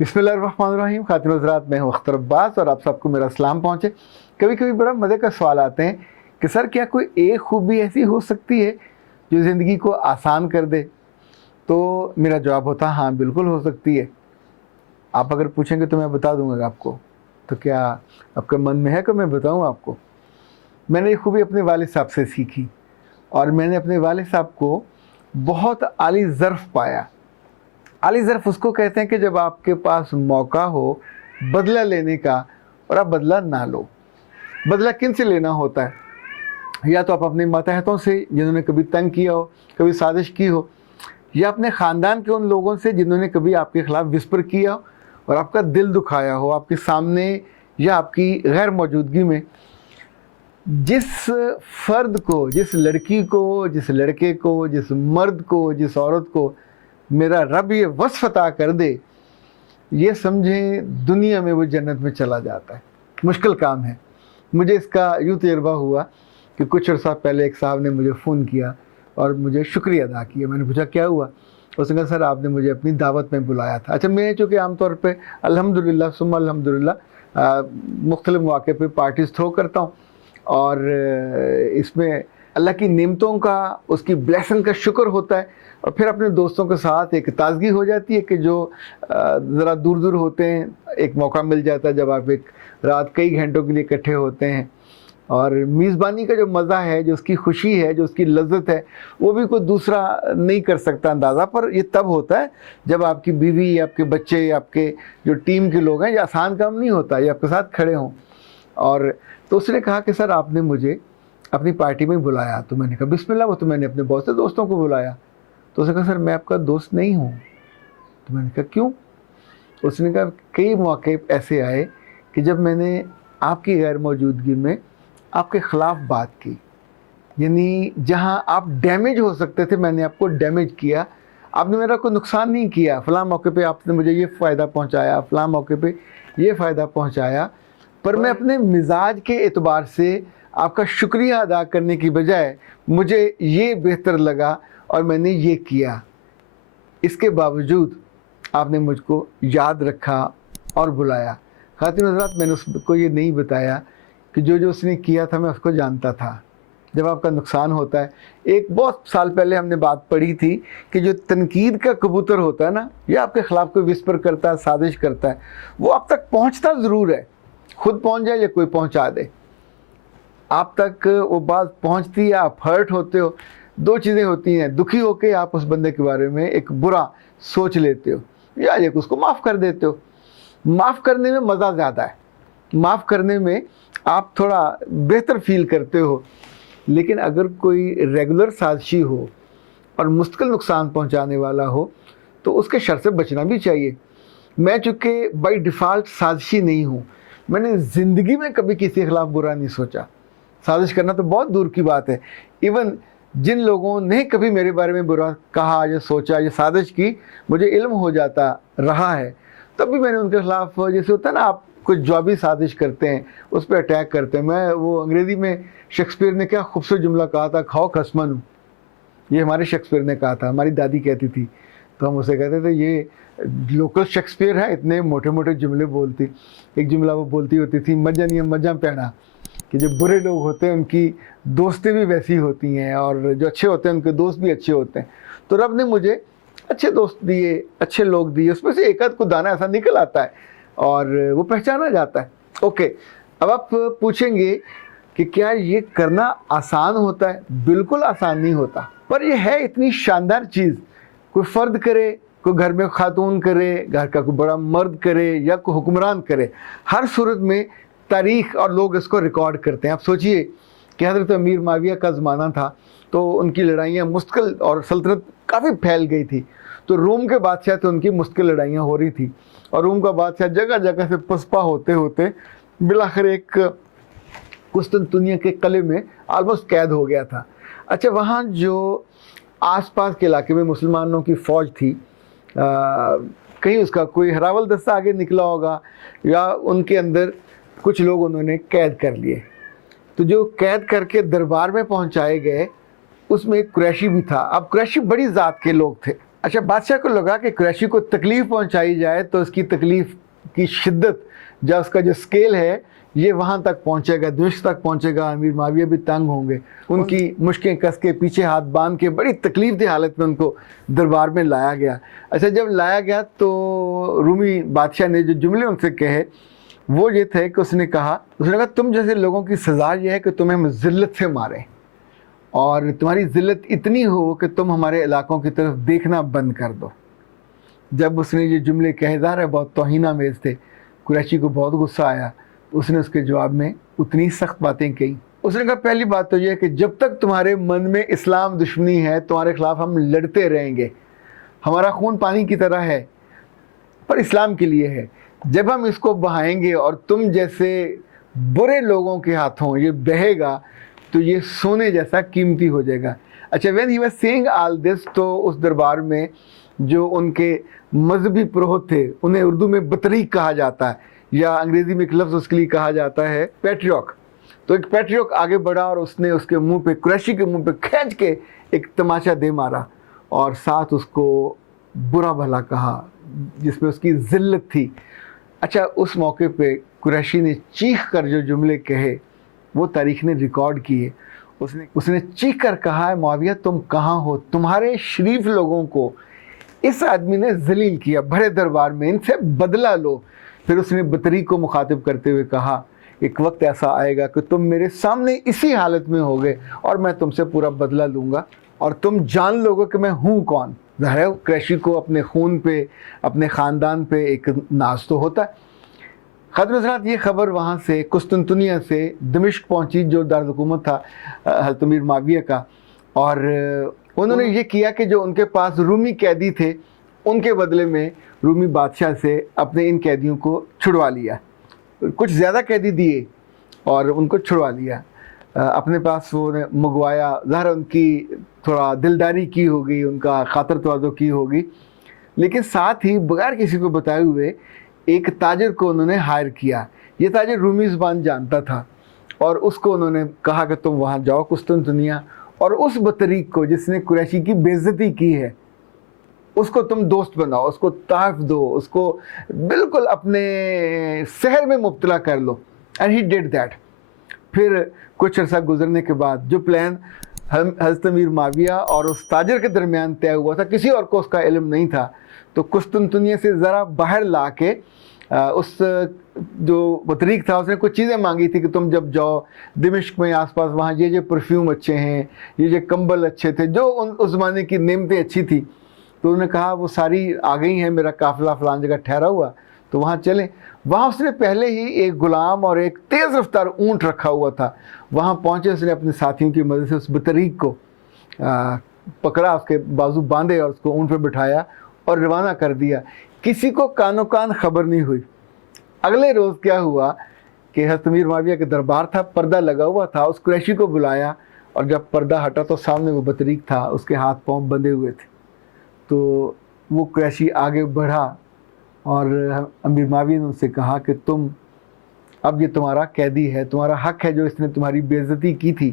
बिस्मिल्लाहिर्रहमानिर्रहीम। खातिन हज़रात, मैं हूँ अख्तर अब्बास और आप सबको मेरा सलाम पहुँचे। कभी कभी बड़ा मज़े का सवाल आते हैं कि सर क्या कोई एक खूबी ऐसी हो सकती है जो ज़िंदगी को आसान कर दे? तो मेरा जवाब होता है हाँ, बिल्कुल हो सकती है। आप अगर पूछेंगे तो मैं बता दूंगा आपको। तो क्या आपके मन में है कि मैं बताऊँ आपको? मैंने ये खूबी अपने वालिद साहब से सीखी और मैंने अपने वालिद साहब को बहुत आली ज़र्फ़ पाया। आली ज़र्फ़ उसको कहते हैं कि जब आपके पास मौका हो बदला लेने का और आप बदला ना लो। बदला किन से लेना होता है? या तो आप अपने मातहतों से जिन्होंने कभी तंग किया हो, कभी साजिश की हो, या अपने ख़ानदान के उन लोगों से जिन्होंने कभी आपके ख़िलाफ़ विस्पर किया हो और आपका दिल दुखाया हो आपके सामने या आपकी गैर मौजूदगी में। जिस फ़र्द को, जिस लड़की को, जिस लड़के को, जिस मर्द को, जिस औरत को मेरा रब ये वस्फ़ अता कर दे, ये समझें दुनिया में वो जन्नत में चला जाता है। मुश्किल काम है। मुझे इसका यूँ तजुर्बा हुआ कि कुछ अर्सा पहले एक साहब ने मुझे फ़ोन किया और मुझे शुक्रिया अदा किया। मैंने पूछा क्या हुआ? उसने कहा सर आपने मुझे अपनी दावत में बुलाया था। अच्छा, मैं चूँकि आम तौर पे अल्हम्दुलिल्लाह सुम्मा अल्हम्दुलिल्लाह मुख्तलिफ़ मौक़े पे पार्टीज़ थ्रो करता हूँ और इसमें अल्लाह की नेमतों का, उसकी ब्लेसिंग का शुक्र होता है और फिर अपने दोस्तों के साथ एक ताज़गी हो जाती है कि जो ज़रा दूर दूर होते हैं। एक मौका मिल जाता है जब आप एक रात कई घंटों के लिए इकट्ठे होते हैं और मेज़बानी का जो मज़ा है, जो उसकी खुशी है, जो उसकी लज्जत है, वो भी कोई दूसरा नहीं कर सकता अंदाज़ा। पर ये तब होता है जब आपकी बीवी, आपके बच्चे, आपके जो टीम के लोग हैं, ये आसान काम नहीं होता, ये आपके साथ खड़े हों। और तो उसने कहा कि सर आपने मुझे अपनी पार्टी में बुलाया। तो मैंने कहा बिस्मिल्लाह, वो तो मैंने अपने बहुत से दोस्तों को बुलाया। तो उसने कहा सर मैं आपका दोस्त नहीं हूँ। तो मैंने कहा क्यों? उसने कहा कई मौके ऐसे आए कि जब मैंने आपकी गैर मौजूदगी में आपके ख़िलाफ़ बात की, यानी जहाँ आप डैमेज हो सकते थे मैंने आपको डैमेज किया। आपने मेरा कोई नुकसान नहीं किया। फ़लाँ मौके पे आपने मुझे ये फ़ायदा पहुँचाया, फ़लाँ मौके पे ये फ़ायदा पहुँचाया, पर मैं अपने मिजाज के एतबार से आपका शुक्रिया अदा करने की बजाय मुझे ये बेहतर लगा और मैंने ये किया। इसके बावजूद आपने मुझको याद रखा और बुलाया। खातिन हज़रात, मैंने उसको ये नहीं बताया कि जो उसने किया था मैं उसको जानता था। जब आपका नुकसान होता है, एक बहुत साल पहले हमने बात पढ़ी थी कि जो तनकीद का कबूतर होता है ना, या आपके ख़िलाफ़ कोई विस्पर करता है, साजिश करता है, वो आप तक पहुंचता ज़रूर है। खुद पहुंच जाए या कोई पहुंचा दे, आप तक वो बात पहुंचती है, आप हर्ट होते हो। दो चीज़ें होती हैं, दुखी होके आप उस बंदे के बारे में एक बुरा सोच लेते हो या एक उसको माफ़ कर देते हो। माफ़ करने में मज़ा ज़्यादा है, माफ़ करने में आप थोड़ा बेहतर फील करते हो। लेकिन अगर कोई रेगुलर साजिशी हो और मुस्तकिल नुकसान पहुंचाने वाला हो तो उसके शर से बचना भी चाहिए। मैं चूँकि बाई डिफ़ॉल्ट साजिशी नहीं हूँ, मैंने ज़िंदगी में कभी किसी के ख़िलाफ़ बुरा नहीं सोचा। साजिश करना तो बहुत दूर की बात है। इवन जिन लोगों ने कभी मेरे बारे में बुरा कहा या सोचा या साजिश की, मुझे इल्म हो जाता रहा है, तब भी मैंने उनके ख़िलाफ़, जैसे होता है ना आप कुछ जॉबी साजिश करते हैं, उस पर अटैक करते हैं। मैं वो अंग्रेज़ी में शेक्सपियर ने क्या खूबसूरत जुमला कहा था, खाओ खसमन। ये हमारे शेक्सपियर ने कहा था, हमारी दादी कहती थी, तो हम उसे कहते थे ये लोकल शेक्सपियर है, इतने मोटे मोटे जुमले बोलती। एक जुमला वो बोलती होती थी, मजा नहीं मजा पैना, कि जो बुरे लोग होते हैं उनकी दोस्तें भी वैसी होती हैं और जो अच्छे होते हैं उनके दोस्त भी अच्छे होते हैं। तो रब ने मुझे अच्छे दोस्त दिए, अच्छे लोग दिए, उसमें से एक आध को दाना ऐसा निकल आता है और वो पहचाना जाता है। ओके, अब आप पूछेंगे कि क्या ये करना आसान होता है? बिल्कुल आसान नहीं होता, पर यह है इतनी शानदार चीज़। कोई फ़र्द करे, कोई घर में खातून करे, घर का कोई बड़ा मर्द करे या कोई हुक्मरान करे, हर सूरत में तारीख़ और लोग इसको रिकॉर्ड करते हैं। आप सोचिए कि हज़रत अमीर माविया का ज़माना था तो उनकी लड़ाइयाँ मुश्किल और सल्तनत काफ़ी फैल गई थी। तो रोम के बादशाह से उनकी मुश्किल लड़ाइयाँ हो रही थी और रोम का बादशाह जगह जगह से पसपा होते होते बिलाखिर एक कुस्तुनतुनिया के किले में आलमोस्ट कैद हो गया था। अच्छा, वहाँ जो आसपास के इलाके में मुसलमानों की फ़ौज थी, कहीं उसका कोई हरावल दस्ता आगे निकला होगा या उनके अंदर कुछ लोग उन्होंने कैद कर लिए। तो जो कैद करके दरबार में पहुंचाए गए उसमें एक कुरैशी भी था। अब कुरैशी बड़ी ज़ात के लोग थे, اچھا بادشاہ کو لگا کہ قریشی کو تکلیف پہنچائی جائے تو اس کی تکلیف کی شدت یا اس کا جو سکیل ہے یہ وہاں تک پہنچے گا، دمشق تک پہنچے گا، امیر معاویہ بھی تنگ ہوں گے، ان کی مشکیں کس کے پیچھے ہاتھ باندھ کے بڑی تکلیف دہ حالت میں ان کو دربار میں لایا گیا۔ اچھا جب لایا گیا تو رومی بادشاہ نے جو جملے ان سے کہے وہ یہ تھے کہ اس نے کہا تم جیسے لوگوں کی سزا یہ ہے کہ تمہیں ہم ذلت سے ماریں اور تمہاری ذلت اتنی ہو کہ تم ہمارے علاقوں کی طرف دیکھنا بند کر دو۔ جب اس نے یہ جملے کہے، ظاہر ہے بہت توہین آمیز تھے، قریشی کو بہت غصہ آیا، اس نے اس کے جواب میں اتنی سخت باتیں کہیں۔ اس نے کہا پہلی بات تو یہ ہے کہ جب تک تمہارے من میں اسلام دشمنی ہے تمہارے خلاف ہم لڑتے رہیں گے، ہمارا خون پانی کی طرح ہے پر اسلام کے لیے ہے، جب ہم اس کو بہائیں گے اور تم جیسے برے لوگوں کے ہاتھوں یہ بہے گا تو یہ سونے جیسا قیمتی ہو جائے گا۔ اچھا when he was saying all this تو اس دربار میں جو ان کے مذہبی پروہت تھے انہیں اردو میں بطریق کہا جاتا ہے یا انگریزی میں ایک لفظ اس کے لیے کہا جاتا ہے پیٹریوک، تو ایک پیٹریوک آگے بڑھا اور اس نے اس کے منہ پہ، قریشی کے منہ پہ کھینچ کے ایک تماشا دے مارا اور ساتھ اس کو برا بھلا کہا جس میں اس کی ذلت تھی۔ اچھا اس موقع پہ قریشی نے چیخ کر جو جملے کہے وہ تاریخ نے ریکارڈ کیے۔ اس نے چیخ کر کہا ہے معاویہ تم کہاں ہو، تمہارے شریف لوگوں کو اس آدمی نے ذلیل کیا بڑے دربار میں، ان سے بدلہ لو۔ پھر اس نے بطریق کو مخاطب کرتے ہوئے کہا ایک وقت ایسا آئے گا کہ تم میرے سامنے اسی حالت میں ہوگے اور میں تم سے پورا بدلہ لوں گا اور تم جان لوگے کہ میں ہوں کون۔ ظاہر ہے قریشی کو اپنے خون پہ، اپنے خاندان پہ ایک ناز تو ہوتا ہے۔ خادم حضرات یہ خبر وہاں سے قسطنطنیہ سے دمشق پہنچی جو دارالحکومت تھا حضرت امیر معاویہ کا، اور انہوں نے یہ کیا کہ جو ان کے پاس رومی قیدی تھے ان کے بدلے میں رومی بادشاہ سے اپنے ان قیدیوں کو چھڑوا لیا، کچھ زیادہ قیدی دیے اور ان کو چھڑوا لیا، اپنے پاس وہ منگوایا۔ ظاہر ان کی تھوڑا دلداری کی ہوگی، ان کا خاطر تواضع کی ہوگی، لیکن ساتھ ہی بغیر کسی کو بتائے ہوئے ایک تاجر کو انہوں نے ہائر کیا۔ یہ تاجر رومی زبان جانتا تھا اور اس کو انہوں نے کہا کہ تم وہاں جاؤ قسطنطنیہ اور اس بطریق کو جس نے قریشی کی بے عزتی کی ہے اس کو تم دوست بناؤ، اس کو تحائف دو، اس کو بالکل اپنے سحر میں مبتلا کر لو۔ And he did that. پھر کچھ عرصہ گزرنے کے بعد جو پلان حضرت امیر معاویہ اور اس تاجر کے درمیان طے ہوا تھا، کسی اور کو اس کا علم نہیں تھا، تو قسطنطنیہ سے ذرا باہر لا کے اس جو بطریق تھا اس نے کچھ چیزیں مانگی تھی کہ تم جب جاؤ دمشق میں آس پاس وہاں یہ پرفیوم اچھے ہیں، یہ کمبل اچھے تھے، جو اس زمانے کی نعمتیں اچھی تھی، تو انہوں نے کہا وہ ساری آ گئی ہیں، میرا قافلہ فلان جگہ ٹھہرا ہوا تو وہاں چلیں۔ وہاں اس نے پہلے ہی ایک غلام اور ایک تیز رفتار اونٹ رکھا ہوا تھا، وہاں پہنچے، اس نے اپنے ساتھیوں کی مدد سے اس بطریق کو پکڑا، اس کے بازو باندھے اور اس کو اونٹ پہ بٹھایا اور روانہ کر دیا۔ کسی کو کانوں کان خبر نہیں ہوئی۔ اگلے روز کیا ہوا کہ حضرت امیر معاویہ کے دربار تھا، پردہ لگا ہوا تھا، اس قریشی کو بلایا اور جب پردہ ہٹا تو سامنے وہ بطریق تھا، اس کے ہاتھ پاؤں بندھے ہوئے تھے۔ تو وہ قریشی آگے بڑھا اور امیر معاویہ نے ان سے کہا کہ تم اب یہ تمہارا قیدی ہے، تمہارا حق ہے، جو اس نے تمہاری بے عزتی کی تھی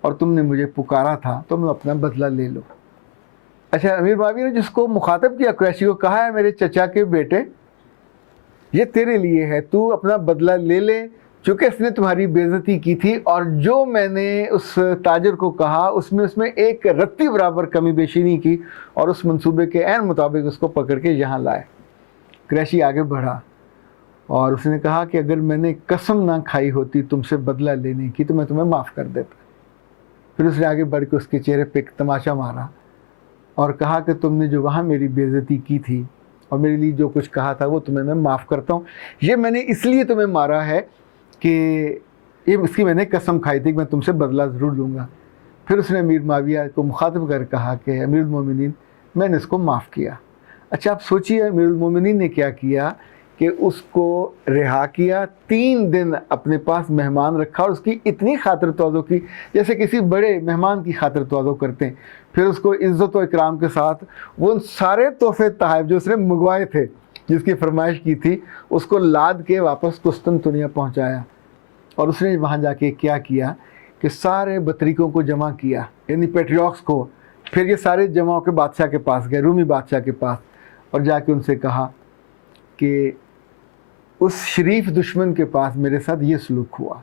اور تم نے مجھے پکارا تھا، تم اپنا بدلہ لے لو۔ اچھا امیر معاویہ نے جس کو مخاطب کیا قریشی کو، کہا ہے میرے چچا کے بیٹے یہ تیرے لیے ہے، تو اپنا بدلہ لے لے، چونکہ اس نے تمہاری بے عزتی کی تھی اور جو میں نے اس تاجر کو کہا اس میں ایک رتی برابر کمی بیشی نہیں کی اور اس منصوبے کے عین مطابق اس کو پکڑ کے یہاں لائے۔ قریشی آگے بڑھا اور اس نے کہا کہ اگر میں نے قسم نہ کھائی ہوتی تم سے بدلہ لینے کی تو میں تمہیں معاف کر دیتا۔ پھر اس نے آگے بڑھ کے اس کے چہرے پہ ایک تماشا مارا اور کہا کہ تم نے جو وہاں میری بے عزتی کی تھی اور میرے لیے جو کچھ کہا تھا وہ تمہیں میں معاف کرتا ہوں، یہ میں نے اس لیے تمہیں مارا ہے کہ اس کی میں نے قسم کھائی تھی کہ میں تم سے بدلہ ضرور لوں گا۔ پھر اس نے امیر معاویہ کو مخاطب کر کہا کہ امیر المومنین میں نے اس کو معاف کیا۔ اچھا آپ سوچئے امیر المومنین نے کیا کیا کہ اس کو رہا کیا، 3 دن اپنے پاس مہمان رکھا اور اس کی اتنی خاطر تواضع کی جیسے کسی بڑے مہمان کی خاطر تواضع کرتے ہیں۔ پھر اس کو عزت و اکرام کے ساتھ وہ سارے تحفے تحائف جو اس نے منگوائے تھے، جس کی فرمائش کی تھی، اس کو لاد کے واپس قسطنطنیہ پہنچایا۔ اور اس نے وہاں جا کے کیا کہ سارے بطریقوں کو جمع کیا، یعنی پیٹریوکس کو फिर ये सारे जमाओं के बादशाह के पास गए, रूमी बादशाह के पास, और जाके उनसे कहा कि उस शरीफ दुश्मन के पास मेरे साथ ये सलूक हुआ,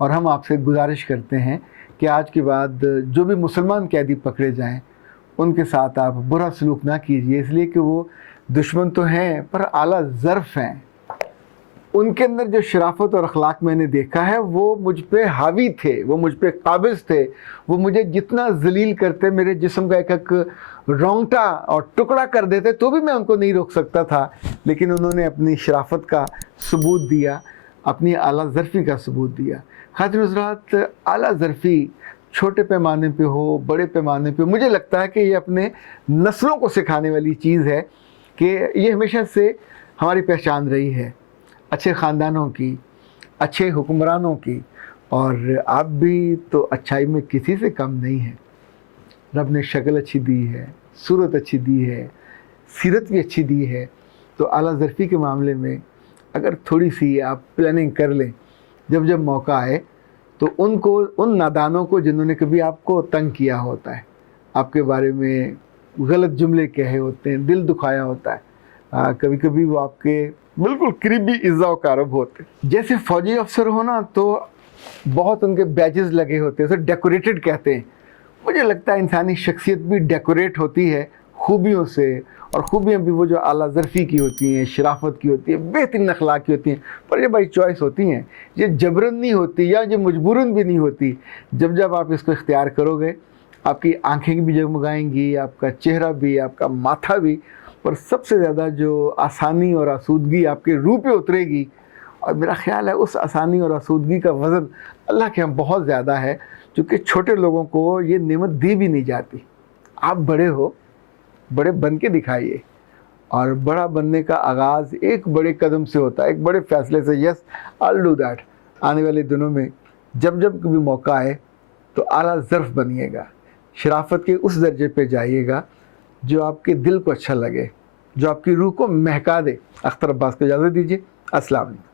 और हम आपसे गुजारिश करते हैं कि आज के बाद जो भी मुसलमान कैदी पकड़े जाएं उनके साथ आप बुरा सलूक ना कीजिए, इसलिए कि वो दुश्मन तो हैं पर आला ज़र्फ़ हैं। उनके अंदर जो शराफत और अखलाक मैंने देखा है वो मुझ पे हावी थे, वो मुझ पे काबिज़ थे, वो मुझे जितना जलील करते, मेरे जिस्म का एक एक रोंगटा और टुकड़ा कर देते तो भी मैं उनको नहीं रोक सकता था, लेकिन उन्होंने अपनी शराफत का सबूत दिया, अपनी आला ज़र्फ़ी का सबूत दिया। खातिन हज़रात, आला ज़र्फ़ी छोटे पैमाने पे हो, बड़े पैमाने पे, मुझे लगता है कि ये अपने नस्लों को सिखाने वाली चीज़ है कि ये हमेशा से हमारी पहचान रही है, अच्छे ख़ानदानों की, अच्छे हुक्मरानों की, और आप भी तो अच्छाई में किसी से कम नहीं हैं। रब ने शक्ल अच्छी दी है, सूरत अच्छी दी है, सीरत भी अच्छी दी है, तो आला ज़र्फ़ी के मामले में अगर थोड़ी सी आप प्लानिंग कर लें, जब जब मौका आए तो उनको, उन नादानों को जिन्होंने कभी आपको तंग किया होता है, आपके बारे में गलत जुमले कहे होते हैं, दिल दुखाया होता है, कभी कभी वो आपके बिल्कुल करीबी इज़्ज़ा व कारब होते हैं। जैसे फ़ौजी अफसर हो ना, तो बहुत उनके बैजेस लगे होते हैं, उसे डेकोरेटेड कहते हैं। मुझे लगता है इंसानी शख्सियत भी डेकोरेट होती है खूबियों से, और खूबियाँ भी वो जो आला ज़र्फ़ी की होती हैं, शराफत की होती है, बेहतरीन अखलाक की होती हैं, पर ये बाई चॉइस होती हैं, ये जबरन नहीं होती या ये मजबूरन भी नहीं होती। जब जब आप इसको इख्तियार करोगे, आपकी आँखें भी जगमगाएंगी, आपका चेहरा भी, आपका माथा भी, पर सबसे ज़्यादा जो आसानी और आसूदगी आपके रूह पे उतरेगी, और मेरा ख़्याल है उस आसानी और आसूदगी का वज़न अल्लाह के यहाँ बहुत ज़्यादा है, क्योंकि छोटे लोगों को ये नेमत दी भी नहीं जाती। आप बड़े हो, बड़े बन के दिखाइए, और बड़ा बनने का आगाज़ एक बड़े कदम से होता है, एक बड़े फ़ैसले से। Yes, I will do that. आने वाले दिनों में जब जब कभी मौका आए तो आला ज़र्फ़ बनिएगा, शराफत के उस दर्जे पे जाइएगा जो आपके दिल को अच्छा लगे, जो आपकी रूह को महका दे। अख्तर अब्बास को इजाज़त दीजिए। अस्सलाम वालेकुम।